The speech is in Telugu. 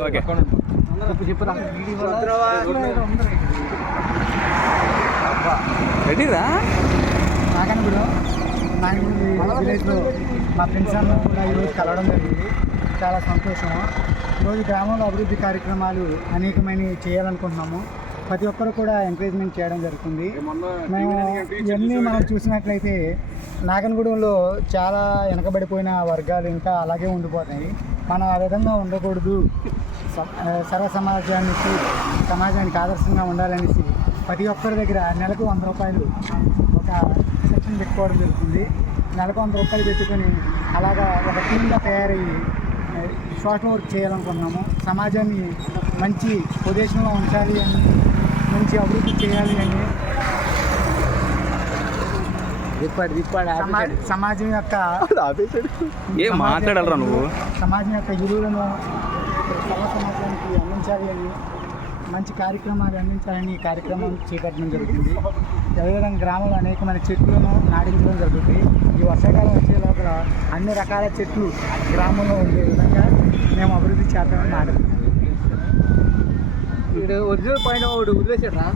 ఓకే రెడీరా నాగనగూడెం విలేజ్లో మా ఫ్రెండ్స్ అందరూ కూడా ఈరోజు కలవడం జరిగింది. చాలా సంతోషం. ఈరోజు గ్రామంలో అభివృద్ధి కార్యక్రమాలు అనేకమైనవి చేయాలనుకుంటున్నాము. ప్రతి ఒక్కరు కూడా ఎంకరేజ్మెంట్ చేయడం జరుగుతుంది. మేము ఇవన్నీ మనం చూసినట్లయితే నాగనగూడెంలో చాలా వెనకబడిపోయిన వర్గాలు ఇంకా అలాగే ఉండిపోతాయి. మనం ఆ విధంగా ఉండకూడదు. సర్వ సమాజానికి ఆదర్శంగా ఉండాలనేసి ప్రతి ఒక్కరి దగ్గర నెలకు 100 రూపాయలు ఒక సెక్షన్ పెట్టుకోవడం జరుగుతుంది. నెలకు 100 రూపాయలు పెట్టుకొని అలాగా ఒక టీమ్గా తయారయ్యి సోషల్ వర్క్ చేయాలనుకుంటున్నాము. సమాజాన్ని మంచి పొజిషన్లో ఉంచాలి అని, మంచి అభివృద్ధి చేయాలి అని, సమాజం యొక్క మాట్లాడాలరా నువ్వు సమాజం యొక్క విలువలను సర్వ సమాజానికి అందించాలి అని, మంచి కార్యక్రమాలు అందించాలని ఈ కార్యక్రమం చేపట్టడం జరుగుతుంది. అదేవిధంగా గ్రామంలో అనేకమైన చెట్లను నాటించడం జరుగుతుంది. ఈ వర్షాకాలం వచ్చే లోపల అన్ని రకాల చెట్లు గ్రామంలో ఉండే విధంగా మేము అభివృద్ధి చేద్దామని నాటుతున్నాం. ఒరిజినల్ పాయింట్ ఒకటి వదిలేసాడు రా.